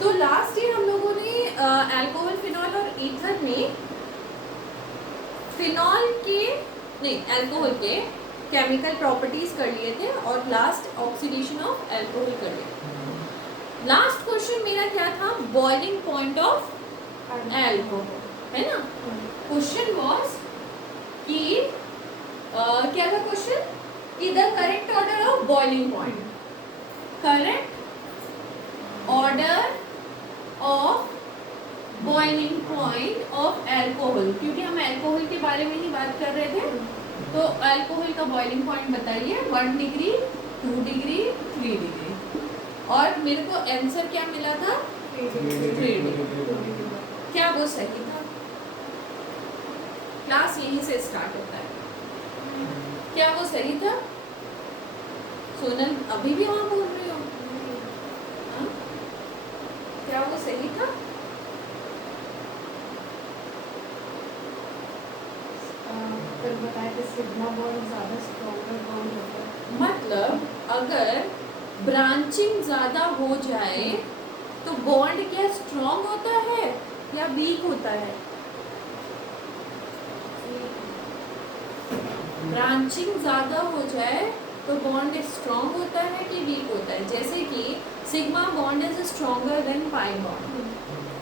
तो last year हम लोगों ने अल्कोहल, फिनॉल और ईथर में फिनॉल के नहीं अल्कोहल के केमिकल प्रॉपर्टीज कर लिए थे और लास्ट ऑक्सीडेशन ऑफ अल्कोहल कर लिए। लास्ट क्वेश्चन मेरा क्या था, बॉइलिंग पॉइंट ऑफ अल्कोहल, है ना। क्वेश्चन वाज कि क्या था क्वेश्चन, कि the correct order of boiling point, correct order of boiling point of alcohol, क्योंकि हम अल्कोहल के बारे में ही बात कर रहे थे। तो अल्कोहल का बॉइलिंग पॉइंट बताइए, 1 डिग्री, 2 डिग्री, 3 डिग्री। और मेरे को आंसर क्या मिला था, 3 डिग्री। क्या वो सही था? क्लास यहीं से स्टार्ट होता है। क्या वो सही था? सोनल अभी भी वहां बोल रही हो? हाँ? क्या वो सही था? फिर बताया कि सिग्मा बॉन्ड ज़्यादा स्ट्रॉन्गर बॉन्ड होता है। मतलब अगर ब्रांचिंग ज्यादा हो जाए तो बॉन्ड क्या स्ट्रॉन्ग होता है या वीक होता है? ब्रांचिंग ज्यादा हो जाए तो बॉन्ड स्ट्रॉन्ग होता है कि वीक होता है? जैसे कि sigma bond is stronger than pi bond,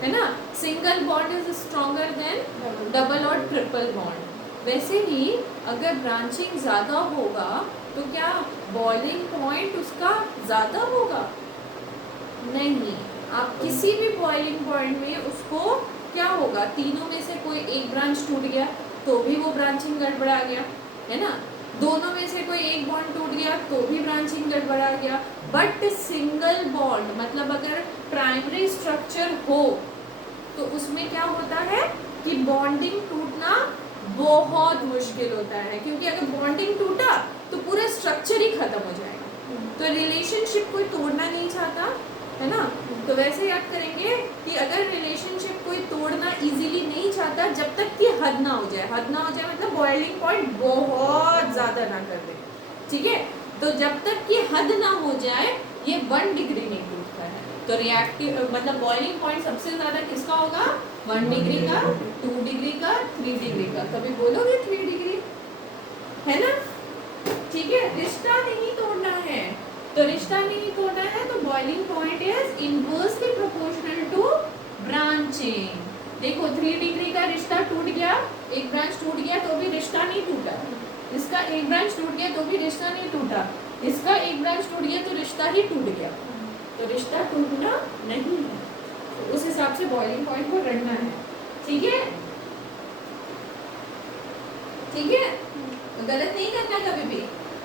है ना। Single bond is stronger than double और ट्रिपल बॉन्ड। वैसे ही अगर ब्रांचिंग ज़्यादा होगा तो क्या बॉइलिंग पॉइंट उसका ज़्यादा होगा? नहीं। आप किसी भी बॉइलिंग पॉइंट में उसको क्या होगा, तीनों में से कोई एक ब्रांच टूट गया तो भी वो ब्रांचिंग गड़बड़ा गया, है ना। दोनों में से कोई एक बॉन्ड टूट गया तो भी ब्रांचिंग गड़बड़ा गया। बट सिंगल बॉन्ड मतलब अगर प्राइमरी स्ट्रक्चर हो तो उसमें क्या होता है कि बॉन्डिंग टूटना बहुत मुश्किल होता है, क्योंकि अगर बॉन्डिंग टूटा तो पूरा स्ट्रक्चर ही खत्म हो जाएगा। तो रिलेशनशिप कोई तोड़ना नहीं चाहता, है ना। तो वैसे याद करेंगे कि अगर रिलेशनशिप कोई तोड़ना इजीली नहीं चाहता जब तक कि हद ना हो जाए। हद ना हो जाए मतलब बॉइलिंग पॉइंट बहुत ज़्यादा ना कर दे, ठीक है। तो जब तक कि हद ना हो जाए ये 1 डिग्री नहीं टूटता है। तो रिएक्टिव मतलब बॉइलिंग पॉइंट सबसे ज़्यादा किसका होगा, 1 डिग्री का, 2 डिग्री का, 3 डिग्री का। कभी बोलोगे 3 डिग्री, है ना, ठीक है। रिश्ता नहीं तोड़ना है, तो रिश्ता नहीं तोड़ना है तो boiling point is inversely proportional to branching. देखो 3 डिग्री का रिश्ता टूट गया, एक ब्रांच टूट गया तो भी रिश्ता नहीं टूटा। इसका एक ब्रांच टूट गया तो भी रिश्ता नहीं टूटा। इसका एक ब्रांच टूट गया तो रिश्ता ही टूट गया। तो रिश्ता टूटना नहीं है, तो उस हिसाब से बॉइलिंग पॉइंट को रखना है, ठीक है, ठीक है। तो गलत नहीं करना कभी भी।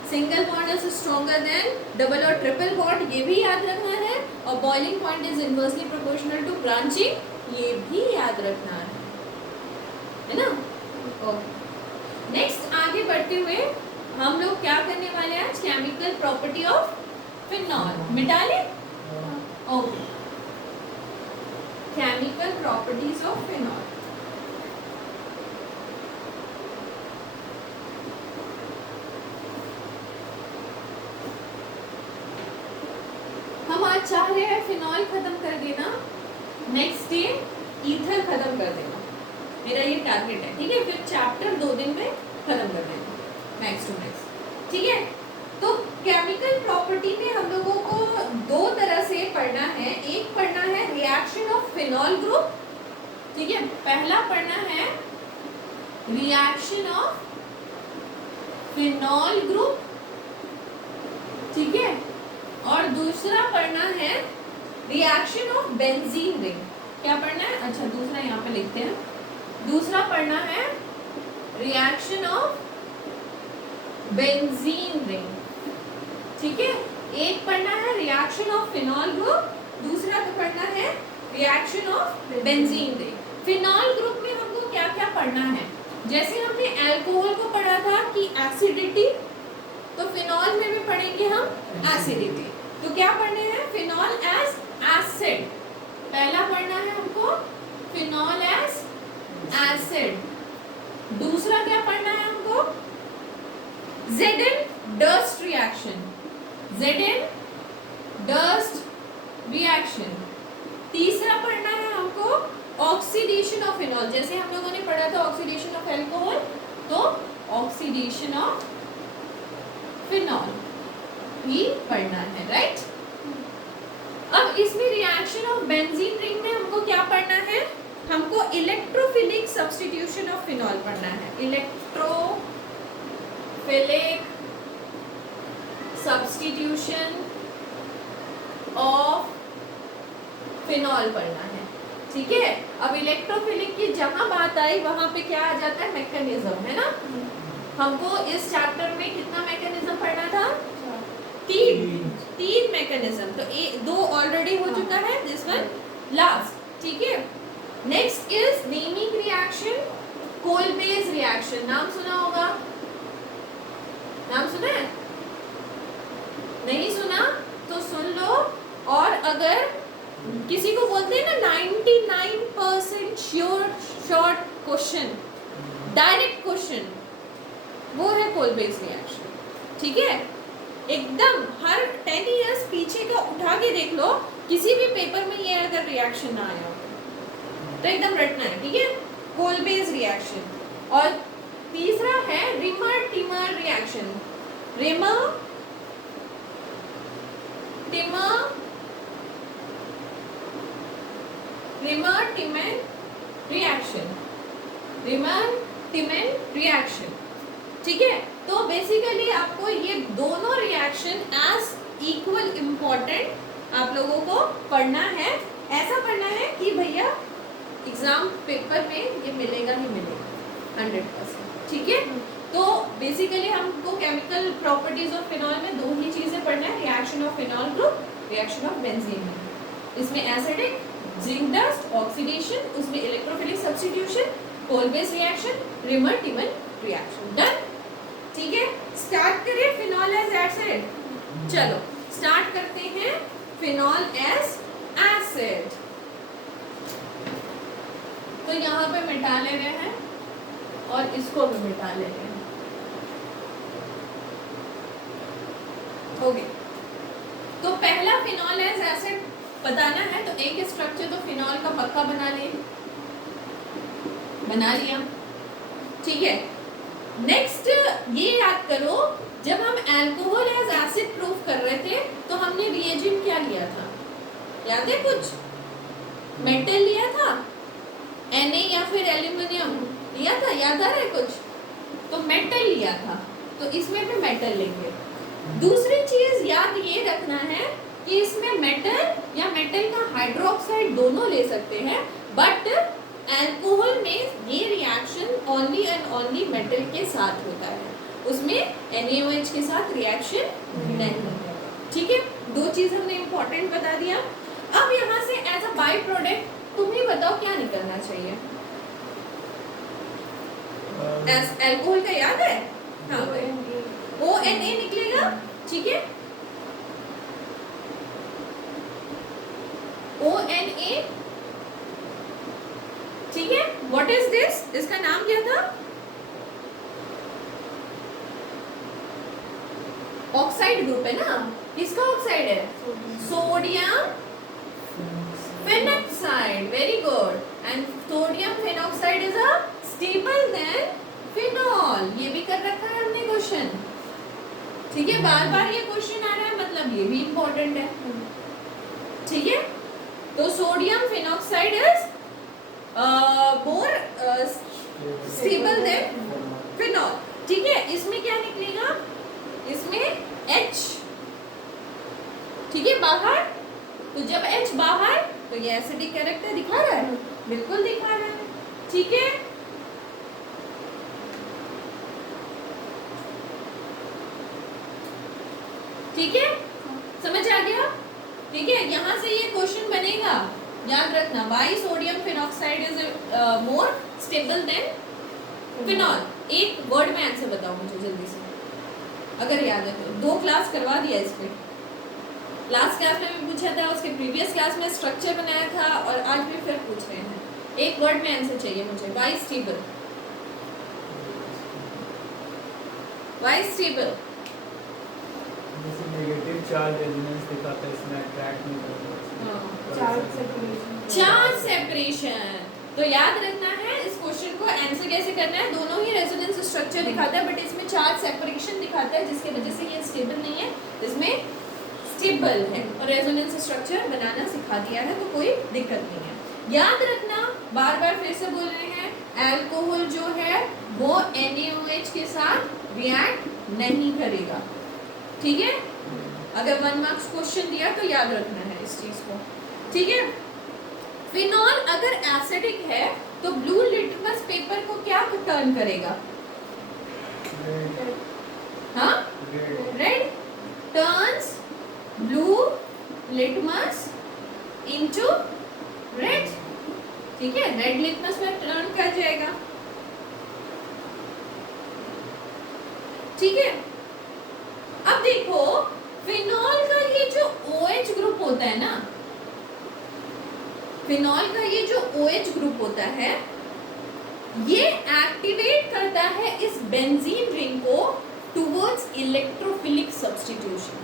Single bond is stronger than double और ट्रिपल बॉन्ड, ये भी याद रखना है। और boiling point is inversely proportional to branching, ये भी याद रखना है ना। ओके, नेक्स्ट आगे बढ़ते हुए हम लोग क्या करने वाले हैं, केमिकल प्रॉपर्टी ऑफ फिनॉल। मिटा ले, okay, chemical properties of phenol. हम आज चाह रहे हैं फिनॉल खत्म कर देना, नेक्स्ट डे ईथर खत्म कर देना, मेरा ये टारगेट है, ठीक है। फिर चैप्टर 2 दिन में खत्म कर देना, मैक्स टू मैक्स, ठीक है। तो केमिकल प्रॉपर्टी में हम लोगों को 2 तरह से पढ़ना है। एक पढ़ना है रिएक्शन ऑफ फिनॉल ग्रुप, ठीक है। पहला पढ़ना है रिएक्शन ऑफ फिनॉल ग्रुप, ठीक है। और दूसरा पढ़ना है रिएक्शन ऑफ बेंजीन रिंग। क्या पढ़ना है, अच्छा दूसरा यहाँ पे लिखते हैं। दूसरा पढ़ना है रिएक्शन ऑफ बेंजीन रिंग, ठीक है। एक पढ़ना है रिएक्शन ऑफ फिनॉल ग्रुप, दूसरा पढ़ना है reaction of benzene ring. Phenol group में हमको क्या क्या पढ़ना है, जैसे हमने अल्कोहल को पढ़ा था कि एसिडिटी, तो फिनॉल में भी पढ़ेंगे हम एसिडिटी। तो क्या पढ़ने हैं, फिनॉल एज एसिड, पहला पढ़ना है हमको फिनॉल एज एसिड। दूसरा क्या पढ़ना है हमको, Zn dust reaction, Zn dust reaction, तीसरा पढ़ना है हमको ऑक्सीडेशन ऑफ फिनॉल। जैसे हम लोगों ने पढ़ा था ऑक्सीडेशन ऑफ अल्कोहल, तो ऑक्सीडेशन ऑफ फिनॉल भी पढ़ना है, राइट। अब इसमें रिएक्शन ऑफ बेंजीन रिंग में हमको क्या पढ़ना है, हमको इलेक्ट्रोफिलिक सब्स्टिट्यूशन ऑफ फिनॉल पढ़ना है। इलेक्ट्रोफिलिक सब्स्टिट्यूशन ऑफ फिनॉल पढ़ना है, ठीक है। अब इलेक्ट्रोफिलिक की जहां बात आई वहां पे क्या आ जाता है, मैकेनिज्म, है ना। हमको इस चैप्टर में कितना मैकेनिज्म पढ़ना था, तीन मैकेनिज्म। तो दो ऑलरेडी हो चुका है, दिस वन लास्ट, ठीक है। नेक्स्ट इज नीमिक रिएक्शन, कोलबेज रिएक्शन। नाम सुना होगा, नाम सुना है, नहीं सुना तो सुन लो। और अगर किसी को बोलते हैं ना 99% sure short question, direct question, वो है कोलबेज रिएक्शन, ठीक है। एकदम हर 10 इयर्स पीछे का उठा के देख लो, किसी भी पेपर में ये अगर रिएक्शन ना आया हो तो एकदम रटना है, ठीक है, कोलबेज रिएक्शन। और तीसरा है Reimer Tiemann reaction. Reimer Tiemann reaction, Reimer Tiemann reaction, ठीक है। तो बेसिकली आपको ये दोनों रिएक्शन एज इक्वल इम्पोर्टेंट आप लोगों को पढ़ना है। ऐसा पढ़ना है कि भैया एग्जाम पेपर में ये मिलेगा ही मिलेगा 100%, ठीक है। तो बेसिकली हमको केमिकल प्रॉपर्टीज ऑफ फिनॉल में दो ही चीजें पढ़ना है, reaction of phenol group, reaction of benzene. इसमें एसिडिक जिंक डस्ट ऑक्सीडेशन, उसमें electrophilic substitution, Kolbe's reaction, Reimer Tiemann reaction. Done, ठीक है। स्टार्ट करें फिनॉल एज एसिड। चलो स्टार्ट करते हैं फिनॉल एज एसिड। तो यहाँ पे मिटा ले रहे हैं और इसको भी मिटा ले रहे हैं, हो गया। तो पहला फिनॉल एज एसिड बताना है, तो एक स्ट्रक्चर तो फिनॉल का पक्का बना लिया, ठीक है। नेक्स्ट ये याद करो, जब हम अल्कोहल एज एसिड प्रूफ कर रहे थे तो हमने रिएजेंट क्या लिया था, याद है कुछ, मेटल लिया था, Na या फिर एल्यूमिनियम लिया था, याद आ रहा है कुछ, तो मेटल लिया था, तो इसमें भी मेटल लेंगे। दूसरी चीज याद ये रखना है कि इसमें मेटल या मेटल का हाइड्रोक्साइड दोनों ले सकते हैं, बट अल्कोहल में ये reaction only and only metal के साथ होता है, उसमें NaOH के साथ रिएक्शन नहीं होता, ठीक है। दो चीज हमने इंपॉर्टेंट बता दिया। अब यहाँ से एज अ बाय प्रोडक्ट तुम ही बताओ क्या निकलना चाहिए। अल्कोहल का याद है, हाँ ONA निकलेगा, ठीक है, ONA, ठीक है। व्हाट इज दिस, इसका नाम क्या था, ऑक्साइड ग्रुप है ना, किसका ऑक्साइड है, sodium phenoxide, very good. And sodium phenoxide is a stable than phenol, ये भी कर रखा है हमने क्वेश्चन, ठीक है। बार बार ये क्वेश्चन आ रहा है, मतलब ये भी इंपॉर्टेंट है, ठीक है। तो sodium phenoxide is more stable than phenol, ठीक है। इसमें क्या निकलेगा, इसमें H, ठीक है, बाहर। तो जब H बाहर तो ये एसिडिक कैरेक्टर दिखा रहा है, बिल्कुल दिखा रहा है, ठीक है। ठीक है, समझ आ गया, ठीक है। यहाँ से ये क्वेश्चन बनेगा, याद रखना, why sodium phenoxide is more stable than phenol. एक वर्ड में आंसर बताओ मुझे जल्दी से, अगर याद है तो। 2 क्लास करवा दिया इस पे, लास्ट क्लास में भी पूछा था, उसके प्रीवियस क्लास में स्ट्रक्चर बनाया था, और आज भी फिर पूछ रहे हैं। एक वर्ड में आंसर चाहिए मुझे, why stable, why stable. Negative charge resonance दिखाता है, इसमें अट्रैक्ट नहीं करता, चार्ज सर्कुलेशन नाइट्रेशन। तो याद रखना है इस क्वेश्चन को आंसर कैसे करना है। दोनों ही रेजोनेंस स्ट्रक्चर दिखाता है, बट इसमें चार्ज सेपरेशन दिखाता है, जिसकी वजह से ये स्टेबल नहीं है, इसमें स्टेबल है। और रेजोनेंस स्ट्रक्चर बनाना सिखा दिया है, तो कोई दिक्कत नहीं है। याद रखना, बार बार फिर से बोल रहे हैं, अल्कोहल जो है वो NaOH के साथ रिएक्ट नहीं करेगा, ठीक है। अगर 1 मार्क्स क्वेश्चन दिया तो याद रखना है इस चीज को, ठीक है। फिनॉल अगर एसिडिक है तो ब्लू लिटमस पेपर को क्या टर्न करेगा? हाँ, red turns blue litmus into red, ठीक है। रेड लिटमस में टर्न कर जाएगा, ठीक है। अब देखो फिनॉल का ये जो OH ग्रुप होता है ना, फिनॉल का ये जो OH ग्रुप होता है, ये एक्टिवेट करता है इस बेंजीन रिंग को टुवर्ड्स इलेक्ट्रोफिलिक सब्स्टिट्यूशन।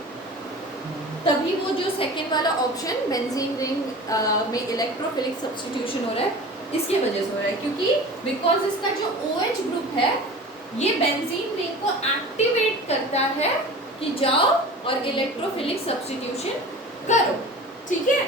तभी वो जो सेकेंड वाला ऑप्शन बेंजीन रिंग में इलेक्ट्रोफिलिक सब्स्टिट्यूशन हो रहा है, इसकी वजह से हो रहा है, क्योंकि बिकॉज इसका जो OH ग्रुप है ये बेंजीन रिंग को एक्टिवेट करता है कि जाओ और इलेक्ट्रोफिलिक सब्स्टिट्यूशन करो, ठीक है,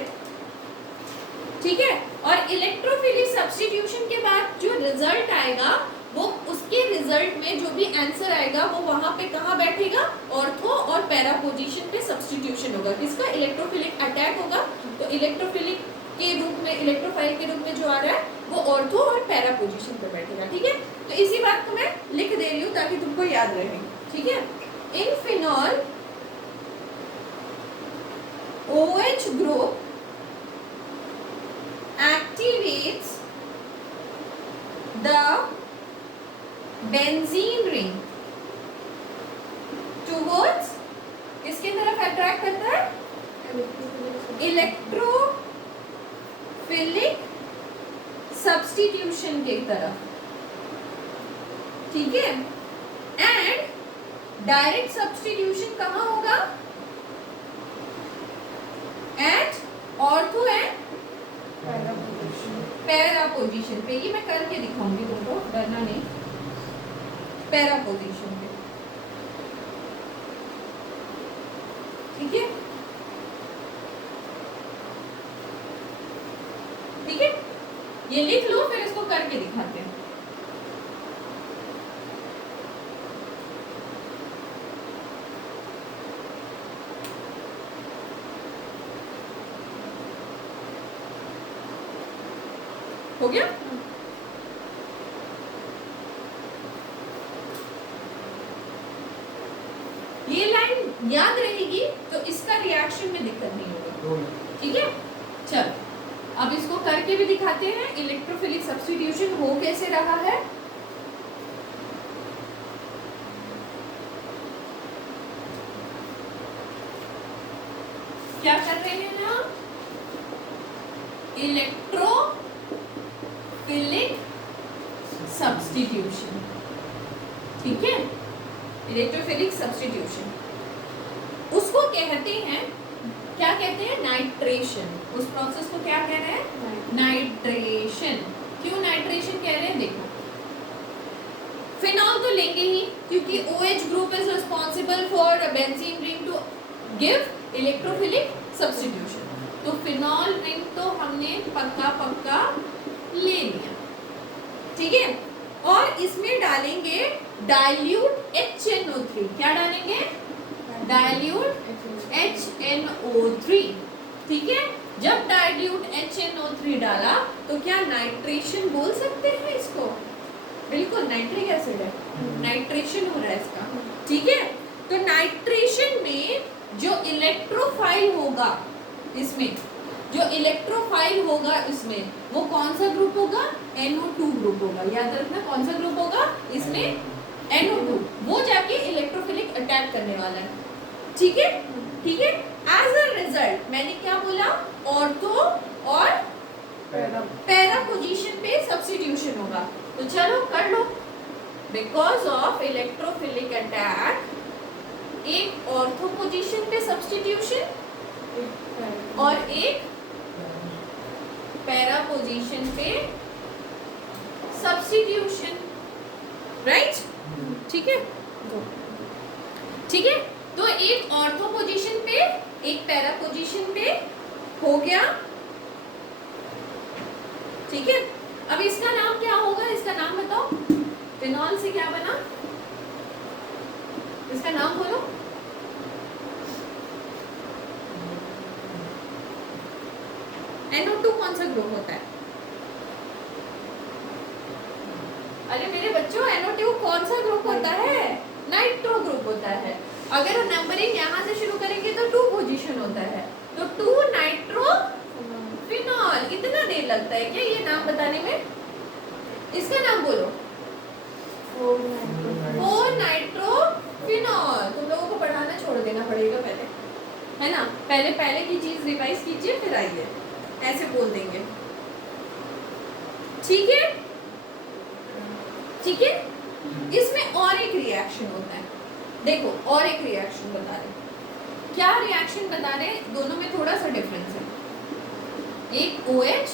ठीक है। और इलेक्ट्रोफिलिक सब्स्टिट्यूशन के बाद जो रिजल्ट आएगा, वो उसके रिजल्ट में जो भी आंसर आएगा वो वहां पे कहाँ बैठेगा? ऑर्थो और पैरा पोजीशन पे सब्स्टिट्यूशन होगा। किसका? इलेक्ट्रोफिलिक अटैक होगा, तो इलेक्ट्रोफिलिक के रूप में, इलेक्ट्रोफाइल के रूप में जो आ रहा है वो ऑर्थो और पैरा पोजीशन पे बैठेगा, ठीक है। तो इसी बात को मैं लिख दे रही हूँ ताकि तुमको याद रहे, ठीक है। इन phenol OH group activates the benzene ring towards, किसके तरफ अट्रैक्ट करता है? इलेक्ट्रोफिलिक सब्स्टिट्यूशन के तरफ, ठीक है। एंड डायरेक्ट सब्स्टिट्यूशन कहाँ होगा? At ortho and para position पे। ये मैं करके दिखाऊंगी तुमको, डरना नहीं। पैरा पोजीशन पे, ठीक है, ठीक है। ये लिख लो, फिर इसको करके दिखाते हैं। हो गया? ये लाइन याद रहेगी तो इसका रिएक्शन में दिक्कत नहीं होगा, ठीक है। चल अब इसको करके भी दिखाते हैं, इलेक्ट्रोफिलिक सब्स्टिट्यूशन हो कैसे रहा है। क्या कर रहे हैं ना, इलेक्ट्रोफिलिक सब्स्टिट्यूशन, ठीक है। इलेक्ट्रोफिलिक सब्स्टिट्यूशन उसको कहते हैं, क्या कहते हैं? नाइट्रेशन। उस प्रोसेस को क्या कह रहे हैं? नाइट्रेशन। क्यों नाइट्रेशन कह रहे हैं? देखो, फिनॉल तो लेंगे ही, क्योंकि OH group is responsible for benzene ring to give electrophilic substitution. तो फिनॉल रिंग तो हमने पक्का ले लिया, ठीक है। और इसमें डालेंगे डाइल्यूट HNO3। क्या डालेंगे? डाइल्यूट HNO3, ठीक है। जब डाइल्यूट HNO3 डाला तो क्या नाइट्रेशन बोल सकते हैं इसको? बिल्कुल, नाइट्रिक एसिड है, नाइट्रेशन हो रहा है इसका, ठीक है। तो नाइट्रेशन में जो इलेक्ट्रोफाइल होगा, इसमें जो इलेक्ट्रोफाइल होगा इसमें, वो कौन सा ग्रुप होगा? NO2 ग्रुप होगा। याद रखना, कौन सा ग्रुप होगा इसमें? NO2। वो जाके इलेक्ट्रोफिलिक अटैक करने वाला है, ठीक है, ठीक है। एज अ रिजल्ट मैंने क्या बोला? ऑर्थो और पैरा पोजीशन पे सब्स्टिट्यूशन होगा। तो चलो कर लो। बिकॉज ऑफ इलेक्ट्रोफिलिक अटैक, एक ऑर्थो पोजीशन पे सब्स्टिट्यूशन और एक पैरा पोजीशन पे सब्स्टिट्यूशन, राइट? ठीक है, ठीक है। तो एक ऑर्थो पोजीशन पे, एक पैरा पोजीशन पे हो गया, ठीक है। अब इसका नाम क्या होगा, इसका नाम बताओ। फिनॉल से क्या बना, इसका नाम बोलो। NO2 कौन सा ग्रुप होता है? अरे मेरे बच्चों, NO2 कौन सा ग्रुप होता है? नाइट्रो ग्रुप होता है। अगर नंबरिंग यहाँ से शुरू करेंगे तो 2 पोजीशन होता है, तो 2 नाइट्रो फिनॉल। इतना देर लगता है क्या ये नाम बताने में? इसका नाम बोलो। 4 नाइट्रो फिनॉल। तुम लोगों को पढ़ाना छोड़ देना पड़ेगा पहले, है ना? पहले की चीज रिवाइज कीजिए, फिर आइए, ऐसे बोल देंगे, ठीक है? ठीक है। इसमें और एक रिएक्शन होता है, देखो और एक रिएक्शन बता रहे। क्या रिएक्शन बता रहे? दोनों में थोड़ा सा डिफरेंस है। एक OH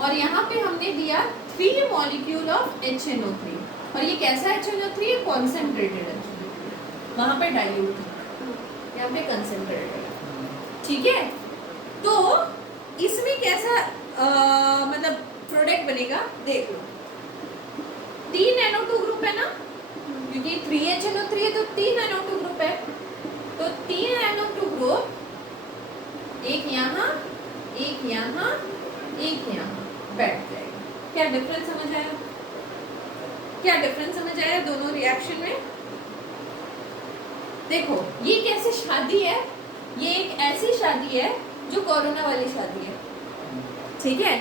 और यहाँ पे हमने दिया 3 मॉलिक्यूल ऑफ HNO3, और ये कैसा HNO3 है? कॉन्सेंट्रेटेड है, वहां पे डाइल्यूट, यहाँ पे कंसेंट्रेटेड है, ठीक है। तो इसमें कैसा मतलब प्रोडक्ट बनेगा, देख लो। 3 NO2 ग्रुप है ना, क्योंकि 3HNO3 है तो 3 NO2 ग्रुप है, तो 3 NO2 ग्रुप, एक यहाँ, एक यहाँ, एक यहाँ बैठ जाएगा। क्या डिफरेंस समझ आया? क्या डिफरेंस समझ आया दोनों रिएक्शन में? देखो ये कैसे शादी है, ये एक ऐसी शादी है जो कोरोना वाली शादी है, ठीक है।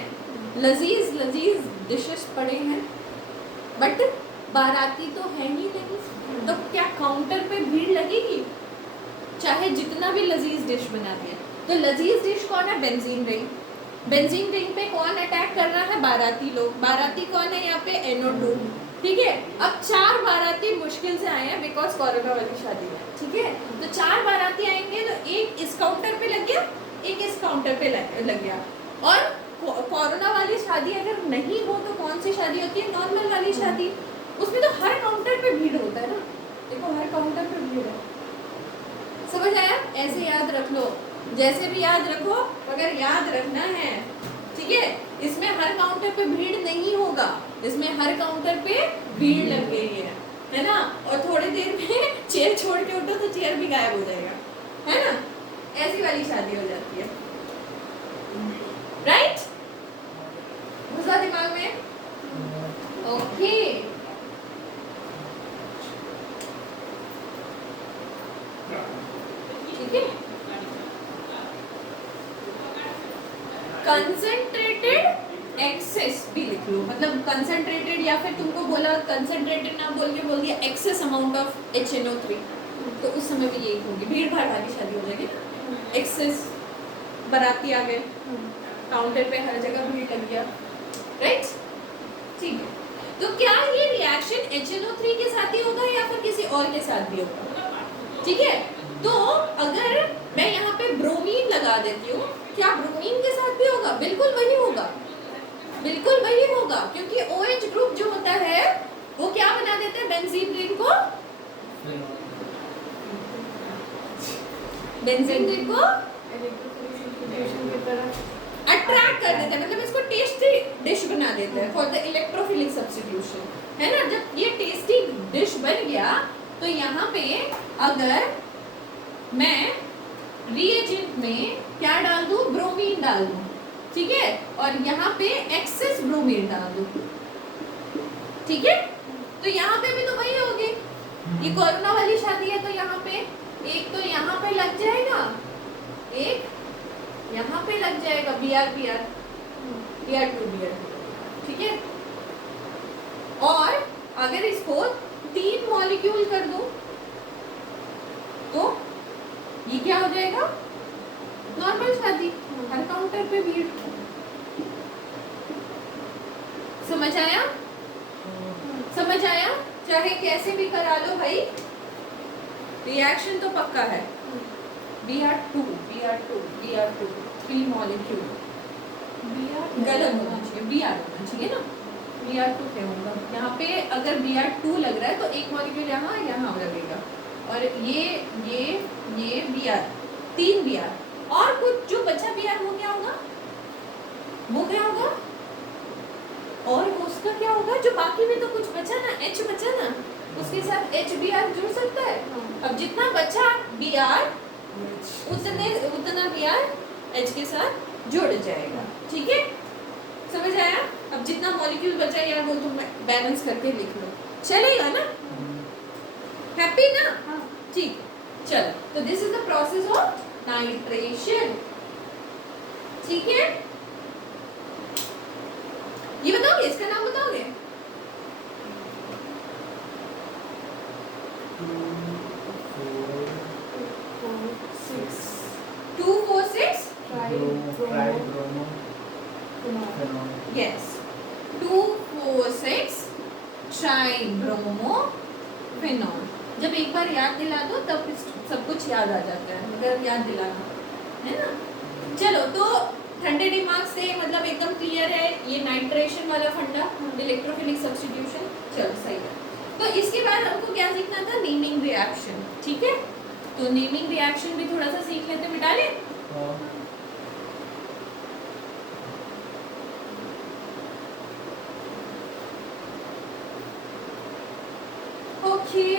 लजीज लजीज डिशेस पड़े हैं, बट बाराती तो है ही नहीं, तो क्या काउंटर पे भीड़ लगेगी? चाहे जितना भी लजीज डिश बना दिया, तो लजीज डिश कौन है? Benzene ring. बेंजीन रिंग पे कौन अटैक कर रहा है? बाराती लोग। बाराती कौन है यहाँ पे? NO2, ठीक है। अब 4 बाराती मुश्किल से आए हैं बिकॉज कोरोना वाली शादी है, ठीक है। तो 4 बाराती आएंगे, तो एक इस काउंटर पे लग गया, एक इस काउंटर पे लग गया। और कोरोना वाली शादी अगर नहीं हो तो कौन सी शादी होती है? नॉर्मल वाली शादी। उसमें तो हर काउंटर पे भीड़ होता है ना, देखो हर काउंटर पे भीड़ है, समझ आया? ऐसे याद रख लो, जैसे भी याद रखो, अगर याद रखना है, ठीक है। इसमें हर काउंटर पे भीड़ नहीं होगा, इसमें हर काउंटर पे भीड़ लग गई है ना। और थोड़ी देर में चेयर छोड़ के उठो तो चेयर भी गायब हो जाएगा, है ना? ऐसी वाली शादी हो जाती है, राइट? घुसा दिमाग में? ओके, ठीक है। कंसंट्रेटेड एक्सेस भी लिख लो, मतलब कंसंट्रेटेड, या फिर तुमको बोला कंसंट्रेटेड ना बोल के बोल दिया एक्सेस अमाउंट ऑफ HNO3, तो उस समय भी यही होगी, भीड़ भाड़ वाली शादी हो जाएगी। एक्सेस, बाराती आ गए, काउंटर पे हर जगह भीड़ लग गया, राइट? ठीक है। तो क्या ये रिएक्शन HNO3 के साथ ही होगा या फिर किसी और के साथ भी होगा? ठीक है। तो अगर मैं यहाँ पे ब्रोमीन लगा देती हूँ, क्या ब्रोमीन के साथ भी होगा? बिल्कुल वही होगा, बिल्कुल वही होगा, क्योंकि OH ग्रुप जो होता है वो क्या बना देते हैं? बेंजीन रिंग को, बेंजीन रिंग को अट्रैक्ट कर देते हैं, मतलब इसको टेस्टी डिश बना देते हैं फॉर द इलेक्ट्रोफिलिक सब्स्टिट्यूशन, है ना। जब ये टेस्टी डिश बन गया तो यहाँ पे अगर मैं रिएजेंट में क्या डाल दूं? ब्रोमीन डाल दूं, ठीक है। और यहाँ पे एक्सेस ब्रोमीन डाल दूं, ठीक है। तो यहाँ पे भी तो वही होगी, ये कोरोना वाली शादी है, तो यहाँ पे एक तो यहाँ पे लग जाएगा, एक यहाँ पे लग जाएगा, Br Br2 ठीक है। और अगर इसको 3 मॉलिक्यूल कर दूं तो ये क्या हो जाएगा? नॉर्मल शादी, हर काउंटर पे भीड़। समझ आया? समझ आया? चाहे कैसे भी करा लो भाई, रिएक्शन तो पक्का है। Br2 3 मॉलिक्यूल, गलत होना चाहिए, Br होना चाहिए ना, Br2 क्या होगा यहाँ पे, अगर Br2 लग रहा है तो एक मॉलिक्यूल यहाँ यहाँ लगेगा, और ये Br, 3 Br, और कुछ जो बचा Br वो क्या होगा, वो क्या होगा, और उसका क्या होगा, जो बाकी में तो कुछ बचा ना, H बचा ना, उसके साथ HBr जुड़ सकता है। अब जितना बचा Br उतना Br H के साथ जुड़ जाएगा, ठीक है, समझ आया। अब जितना मॉलिक्यूल बचा यार वो तुम बैलेंस करके लिख लो, चलेगा ना, हैप्पी ना, ठीक, चलो, तो this is the process of nitration, ठीक है। ये बताओगे, इसका नाम बताओगे, 2 4 6 यस, 2 4 6 ट्राइब्रोमोफेनॉल। जब एक बार याद दिला दो तब सब कुछ याद आ जाता है, अगर याद दिलाना है ना। चलो, तो ठंडे दिमाग से मतलब एकदम क्लियर है ये नाइट्रेशन वाला फंडा, इलेक्ट्रोफिलिक सब्स्टिट्यूशन, चलो सही है। तो इसके बाद हमको क्या सीखना था, नेमिंग रिएक्शन, ठीक है, तो नेमिंग रिएक्शन भी थोड़ा सा सीख लेते, बिटा ले। ओके,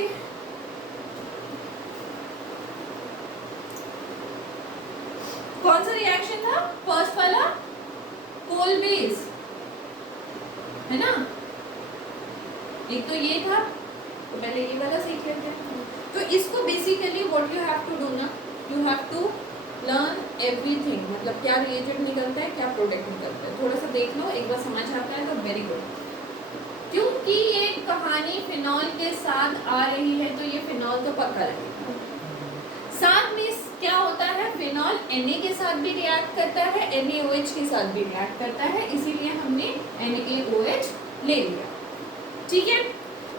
कौन सा रिएक्शन था फर्स्ट वाला, कोल बेस, है ना, एक तो ये था, तो पहले ये वाला सीख लेते हैं। तो इसको basically what you have to do ना, you have to learn everything, मतलब क्या रिएजेंट निकलता है, क्या प्रोडक्ट निकलता है, थोड़ा सा देख लो, एक बार समझ आता है तो वेरी गुड। क्योंकि ये कहानी फिनॉल के साथ आ रही है तो ये फिनॉल तो पक्का रहेगा। साथ में क्या होता है, फिनॉल Na के साथ भी रिएक्ट करता है, NaOH के साथ भी रिएक्ट करता है, इसीलिए हमने NaOH ले लिया, ठीक है।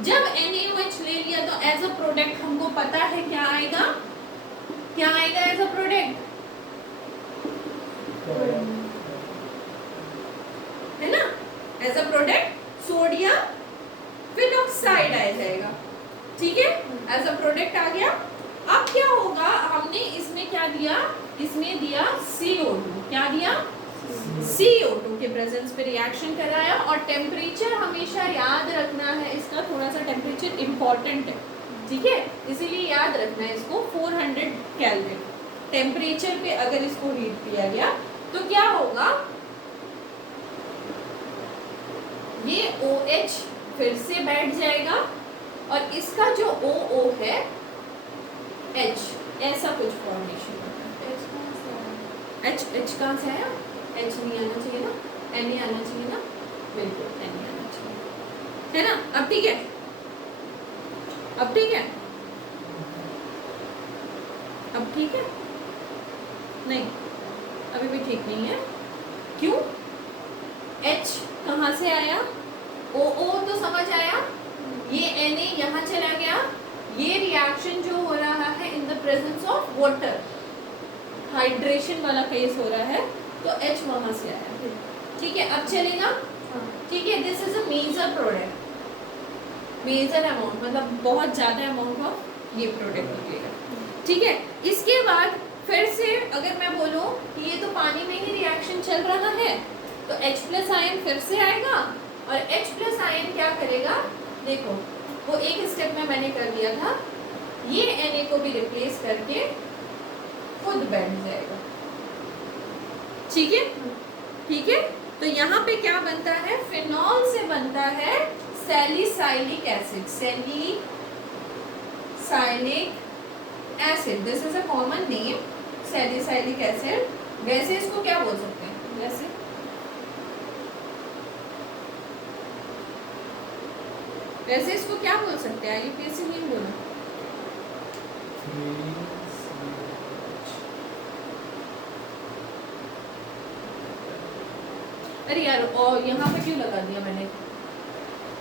जब NaOH ले लिया तो एज अ प्रोडक्ट हमको पता है क्या आएगा, क्या आएगा एज अ प्रोडक्ट, है ना, as a product sodium phenoxide आ जाएगा, ठीक है, एज अ प्रोडक्ट आ गया। अब क्या होगा, हमने इसमें क्या दिया, इसमें दिया CO2, क्या दिया, CO2 के प्रेजेंस पे रिएक्शन कराया, और टेम्परेचर हमेशा याद रखना है इसका, थोड़ा सा टेम्परेचर इंपॉर्टेंट है, ठीक है, इसीलिए याद रखना है इसको, 400 केल्विन टेम्परेचर पे अगर इसको हीट किया गया तो क्या होगा, ये OH फिर से बैठ जाएगा, और इसका जो OO है H, ऐसा कुछ फॉर्मेशन होता है, H कहाँ से आया, H नहीं आना चाहिए ना, Na आना चाहिए ना, बिल्कुल Na आना चाहिए, है ना। अब ठीक है, अब ठीक है, अब ठीक है, नहीं अभी भी ठीक नहीं है, क्यों, H कहाँ से आया, OO तो समझ आया, ये Na यहाँ चला गया, ये रिएक्शन जो हो रहा है in the presence of water, hydration वाला केस हो रहा है, तो H वहां से आया, ठीक है, अब चलेगा, ठीक है, this is a major product, major amount मतलब बहुत ज्यादा अमाउंट ऑफ ये प्रोडक्ट निकलेगा, ठीक है। इसके बाद फिर से अगर मैं बोलूं कि ये तो पानी में ही रिएक्शन चल रहा है, तो H+ आयन फिर से आएगा, और H+ आयन क्या करेगा, देखो वो एक स्टेप में मैंने कर दिया था, ये Na को भी रिप्लेस करके खुद बैठ जाएगा, ठीक है, ठीक है। तो यहाँ पे क्या बनता है, फिनॉल से बनता है salicylic acid, salicylic acid, this is a common name, salicylic acid. वैसे इसको क्या बोल सकते हैं, वैसे इसको क्या बोल सकते हैं, IUPAC नहीं बोला, अरे यार, और यहाँ पे क्यों लगा दिया मैंने,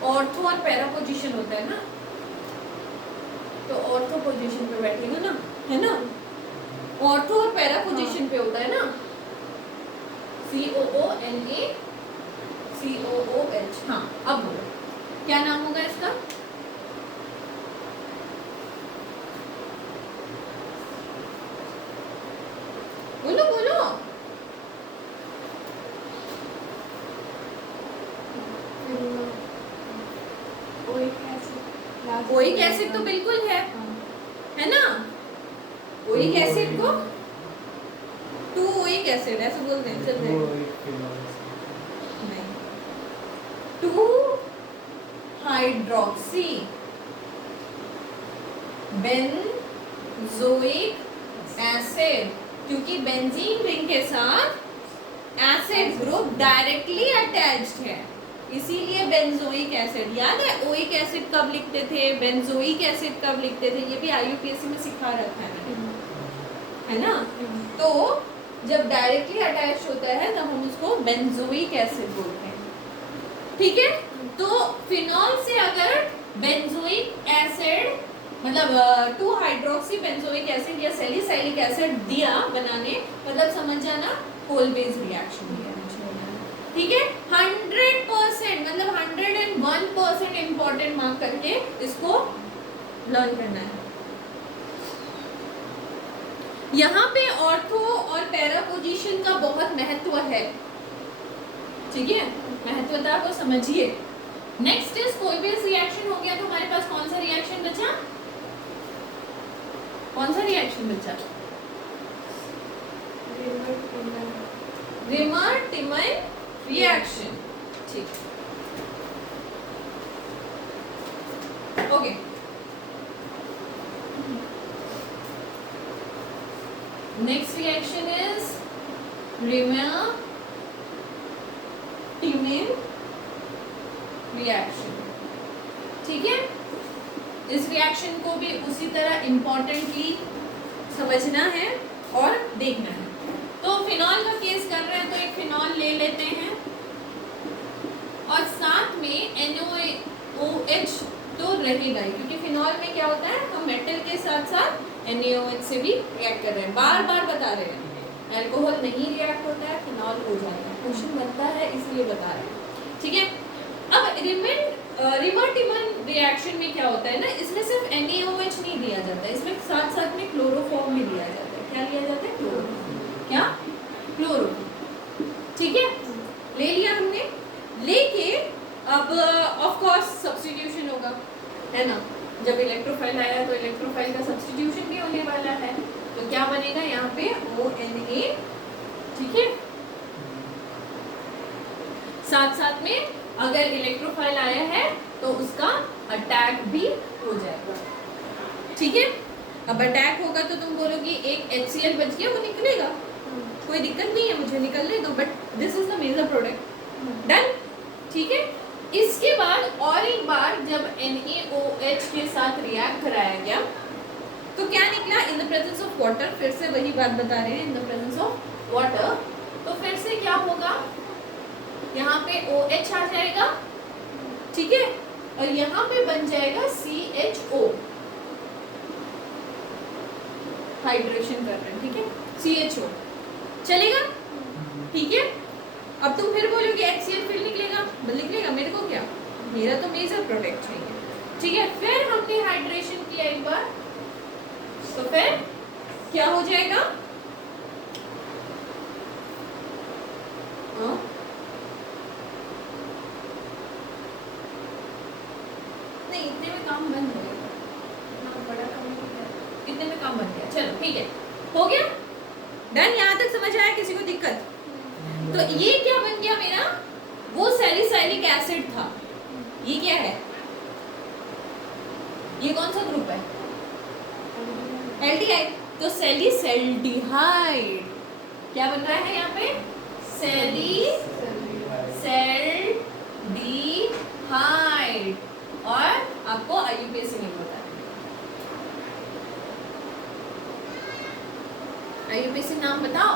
ऑर्थो और पैरा पोजीशन होता है ना, तो ऑर्थो पोजीशन पे बैठेगा ना, है ना, ऑर्थो और पैरा पोजीशन पे होता है ना, COONACOOH। हाँ, अब बोलो क्या नाम होगा इसका? बोलो बोलो। ओइक एसिड तो बिल्कुल है ना? ओइक एसिड को 2 ओइक एसिड ऐसे बोलते हैं, चल रहे नहीं, 2 हाइड्रोक्सी बेंजोइक एसिड, क्योंकि बेंजीन रिंग के साथ एसिड ग्रुप डायरेक्टली अटैच्ड है, इसीलिए बेंजोइक एसिड। याद है ओइक एसिड कब लिखते थे, बेंजोइक एसिड कब लिखते थे? ये भी IUPAC में सिखा रखा है मैंने, है ना? तो जब डायरेक्टली अटैच होता है तब हम उसको बेंजोइक एसिड बोलते हैं, ठीक है? तो फिनॉल से अगर बेंजोइक एसिड मतलब 2 हाइड्रोक्सी बेंजोइक एसिड या सैलिसाइलिक एसिड दिया बनाने, मतलब समझ जाना होल बेस रिएक्शन दिया, ठीक है? 100% मतलब 101% इंपॉर्टेंट मार्क करके इसको लर्न करना है। यहाँ पे ऑर्थो और पैरा पोजीशन का बहुत महत्व है, ठीक है? महत्वता को समझिए। नेक्स्ट इज कोई भी रिएक्शन हो गया तो हमारे पास कौन सा रिएक्शन बचा? कौन सा रिएक्शन बचा? रिमर-टिमर रिएक्शन, ठीक, okay. Next reaction is reamer-Timmer reaction, ठीक है? इस रिएक्शन को भी उसी तरह इंपॉर्टेंटली समझना है और देखना है। तो फिनॉल का केस कर रहे हैं तो एक फिनॉल ले लेते हैं और साथ में NaOH तो रहेगा ही, क्योंकि फिनॉल में क्या होता है, हम मेटल के साथ साथ NaOH से भी रिएक्ट कर रहे हैं। बार बार बता रहे हैं, अल्कोहल नहीं रिएक्ट होता है, फिनॉल हो जाएगा। क्वेश्चन बनता है इसलिए बता रहे हैं, ठीक है? अब रिमर-टिमर रिएक्शन में क्या होता है ना, इसमें सिर्फ NaOH नहीं दिया जाता है, इसमें साथ साथ में क्लोरोफॉर्म भी दिया जाता है। क्या लिया जाता है? क्या? क्लोरोफॉर्म, ठीक है? ले लिया हमने, लेके अब ऑफ कोर्स सब्स्टिट्यूशन होगा, है ना? जब इलेक्ट्रोफाइल आया तो इलेक्ट्रोफाइल का सब्स्टिट्यूशन भी होने वाला है, तो क्या बनेगा यहाँ पे? ONA, ठीक है? साथ साथ में अगर इलेक्ट्रोफाइल आया है तो उसका अटैक भी हो जाएगा, ठीक है? अब अटैक होगा तो तुम बोलोगी एक HCl बच गया, वो निकलेगा, कोई दिक्कत नहीं है, मुझे निकलने दो, but this is the major product, done, ठीक है? इसके बाद और एक बार जब NaOH के साथ रिएक्ट कराया गया तो क्या निकला? In the presence of water, फिर से वही बात बता रहे हैं, in the presence of water, तो फिर से क्या होगा? यहाँ पे OH आ जाएगा, ठीक है? और यहाँ पे बन जाएगा CHO, हाइड्रेशन कर रहे हैं, ठीक है? CHO चलेगा, ठीक है? अब तुम फिर बोलोगे HCl फिर निकलेगा, निकलेगा, मेरे को क्या, मेरा तो मेजर प्रोडक्ट चाहिए, ठीक है? फिर हमने हाइड्रेशन किया एक बार, तो फिर क्या हो जाएगा? नहीं, इतने में काम बंद हो गया, इतने में काम बन गया, चलो ठीक है, हो गया, डन। यहाँ तक समझ आया? किसी को दिक्कत? तो ये क्या बन गया मेरा? वो सैलिसाइलिक एसिड था, ये क्या है? ये कौन सा ग्रुप है? एल्डिहाइड, तो सैलिसैल्डिहाइड क्या बन रहा है यहाँ पे? सैलिसैल्डिहाइड, और आपको IUPAC नहीं पता है, IUPAC नाम बताओ,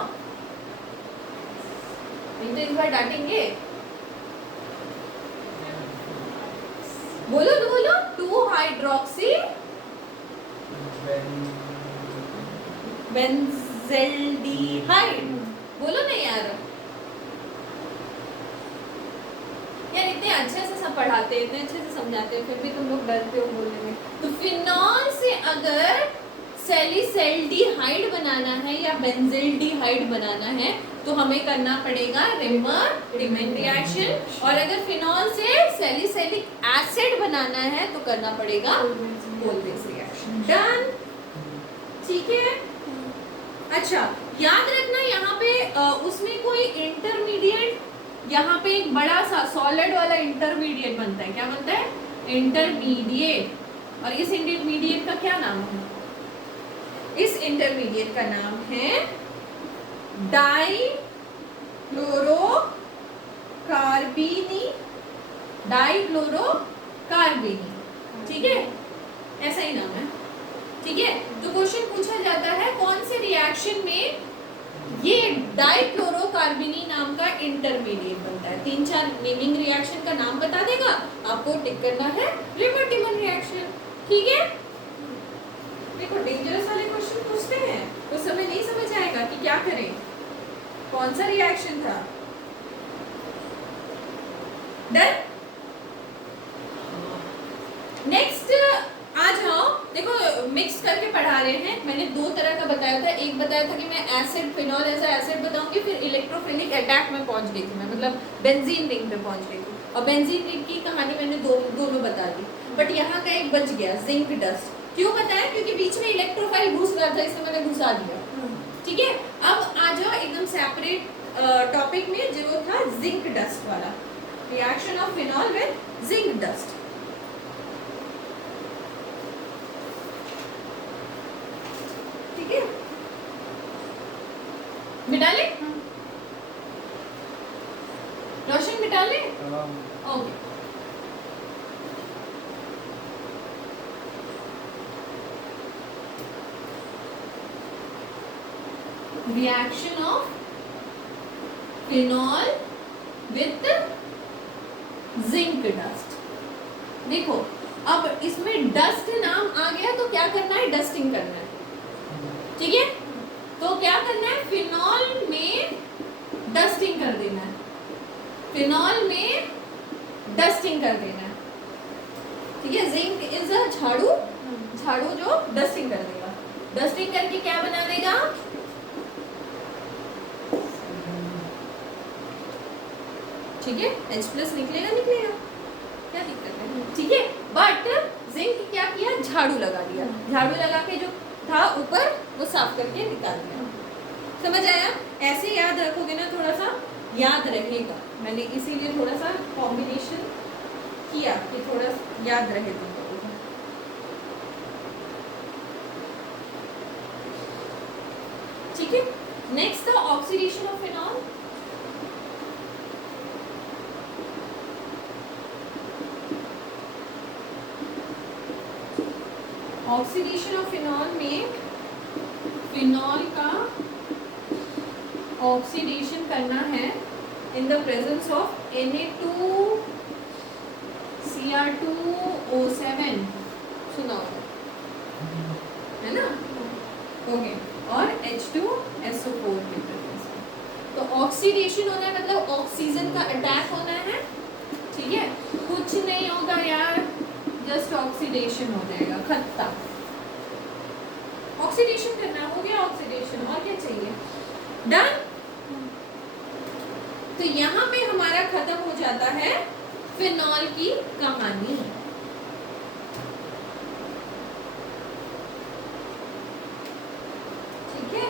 नहीं तो इस बार डांटेंगे। बोलो तो बोलो, 2 हाइड्रोक्सी बेंजल्डिहाइड, बोलो ना यार, अच्छे से सब पढ़ाते हैं, इतने अच्छे से समझाते हैं, फिर भी तुम लोग डरते हो बोलने में। तो फिनॉल से अगर सैलिसैल्डिहाइड बनाना है या बेंजील्डिहाइड बनाना है तो हमें करना पड़ेगा रेमर-डिमन रिएक्शन, और अगर फिनॉल से सैलिसैलिक एसिड बनाना है तो करना पड़ेगा कोलबेक रिएक्शन। डन, ठीक है। अच्छा, याद रखना यहाँ पे उसमें कोई इंटरमीडिएट, यहाँ पे एक बड़ा सा सॉलिड वाला इंटरमीडिएट बनता है। क्या बनता है? इंटरमीडिएट। और इस इंटरमीडिएट का क्या नाम है? इस इंटरमीडिएट का नाम है डाइक्लोरोकार्बीनी। डाइक्लोरोकार्बीनी, ठीक है, ऐसा ही नाम है, ठीक है। तो क्वेश्चन पूछा जाता है कौन से रिएक्शन में ये डाइक्लोरोकार्बीनी नाम का इंटरमीडिएट बनता है। 3-4 नेमिंग रिएक्शन का नाम बता देगा, आपको टिक करना है रेमर-डिमन रिएक्शन, ठीक है। देखो डेंजरस वाले क्वेश्चन पूछते हैं, उस समय नहीं समझ आएगा कि क्या करें, कौन सा रिएक्शन था। डन। नेक्स्ट आ जाओ, देखो मिक्स करके पढ़ा रहे हैं। मैंने 2 तरह का बताया था, एक बताया था कि मैं एसिड फिनॉल एज एसिड बताऊंगी, फिर इलेक्ट्रोफिलिक अटैक में पहुंच गई थी मैं, मतलब बेंजीन रिंग पे पहुंच गई थी, और बेंजीन रिंग की कहानी मैंने दोनों बता दी। बट यहाँ का एक बच गया, जिंक डस्ट। क्यों बताया? क्योंकि बीच में इलेक्ट्रोफाइल घुस रहा था, इसलिए मैंने घुसा दिया, ठीक है। अब आ जाओ एकदम सेपरेट टॉपिक में, जो था जिंक डस्ट वाला, reaction of phenol with zinc dust. ठीक है, मिटा ले रोशन, मिटा ले, okay. Reaction of phenol with zinc dust. देखो अब इसमें डस्ट नाम आ गया तो क्या करना है? डस्टिंग करना है, ठीक है। तो क्या करना है? फिनॉल में डस्टिंग कर देना है, फिनॉल में डस्टिंग कर देना है, ठीक है। जिंक इज अ झाड़ू, झाड़ू जो डस्टिंग कर देगा। डस्टिंग करके क्या बना देगा? ठीक है, H+ निकलेगा, क्या दिक्कत है, ठीक है। बट जिंक क्या किया? झाड़ू लगा दिया, झाड़ू लगा के जो था ऊपर वो साफ करके निकाल दिया। समझ आया? ऐसे याद रखोगे ना, थोड़ा सा याद रहेगा। मैंने इसीलिए थोड़ा सा कॉम्बिनेशन किया कि थोड़ा याद रहे तुम लोगों को, ठीक है। नेक्स्ट था oxidation of phenol. Oxidation of phenol में फिनॉल का ऑक्सीडेशन करना है in the presence of Na2Cr2O7, सुना होगा, है ना, ओके, और H2SO4 के प्रेजेंस में। तो ऑक्सीडेशन होना है मतलब ऑक्सीजन का अटैक होना है, ठीक है। कुछ नहीं होगा यार, जस्ट ऑक्सीडेशन हो जाएगा, खत्म। ऑक्सीडेशन करना हो गया, ऑक्सीडेशन, और क्या चाहिए? डन। तो यहाँ पे हमारा खत्म हो जाता है फिनॉल की कहानी। ठीक है,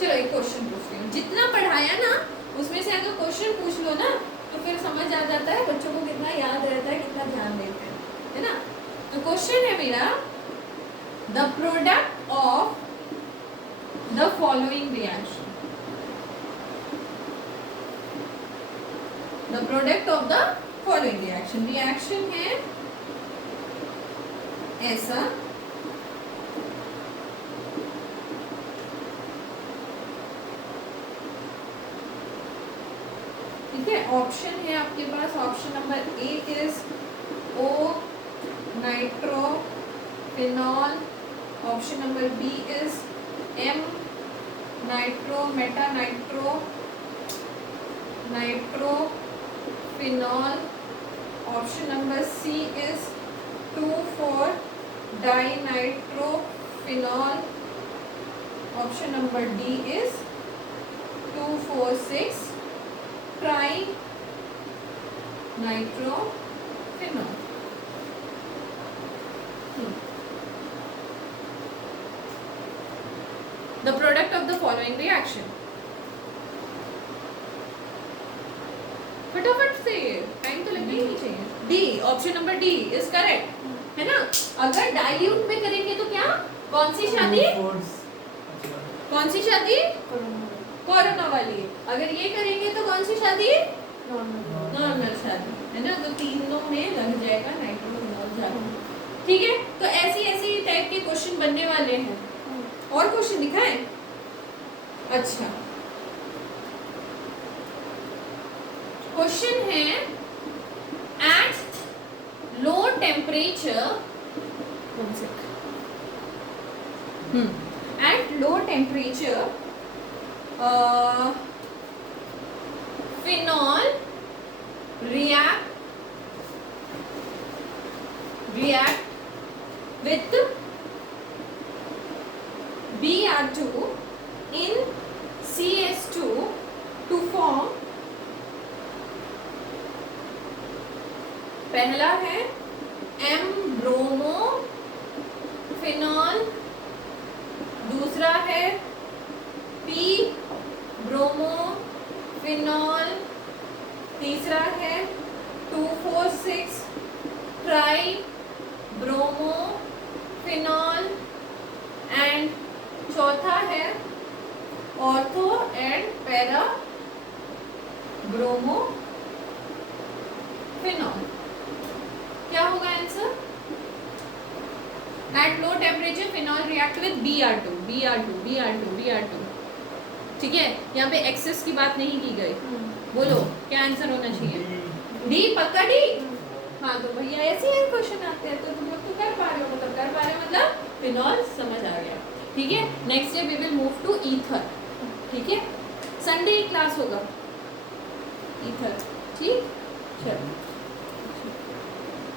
चलो एक क्वेश्चन पूछती हूँ। जितना पढ़ाया ना उसमें से अगर क्वेश्चन पूछ लो ना तो फिर समझ आ जाता है बच्चों को कितना याद रहता है, कितना ध्यान देते हैं, है ना। तो क्वेश्चन है मेरा, the product of the following reaction, the product of the following reaction. Reaction है ऐसा, ठीक है। ऑप्शन है आपके पास, option number A is O nitrophenol, option number B is M nitro meta nitro nitrophenol. Option number C is 2,4-dinitrophenol. Option number D is 2,4,6-trinitrophenol. The product of the following reaction. फटाफट से, time तो लगना ही नहीं चाहिए. D, option number D is correct, है ना. अगर dilute में करेंगे तो क्या, कौन सी शादी, कौन सी शादी, कोरोना वाली. अगर ये करेंगे तो कौन सी शादी, नॉर्मल शादी, है ना. तो तीनों में लग जाएगा नाइट्रोफिनॉल जाके. ठीक है, तो ऐसी ऐसी टाइप के क्वेश्चन बनने वाले हैं. और क्वेश्चन दिखाएं. अच्छा, क्वेश्चन है at low temperature, at low temperature phenol react with Br2 in CS2 to form. पहला है M ब्रोमोफिनॉल, दूसरा है P ब्रोमोफिनॉल, तीसरा है 2,4,6-ट्राई ब्रोमोफिनॉल एंड चौथा है ऑर्थो एंड पैरा ब्रोमोफिनॉल. क्या होगा answer. At low temperature phenol react with Br2. ठीक है, यहाँ पे एक्सेस की बात नहीं की गई. बोलो क्या आंसर होना चाहिए. डी, पक्का डी. हाँ, तो भैया ऐसे ही क्वेश्चन आते हैं तो तुम लोग तो कर पा रहे हो, मतलब फिनॉल समझ आ गया. ठीक है, next day we will move to ether. ठीक है, संडे क्लास होगा ईथर. ठीक, चलो.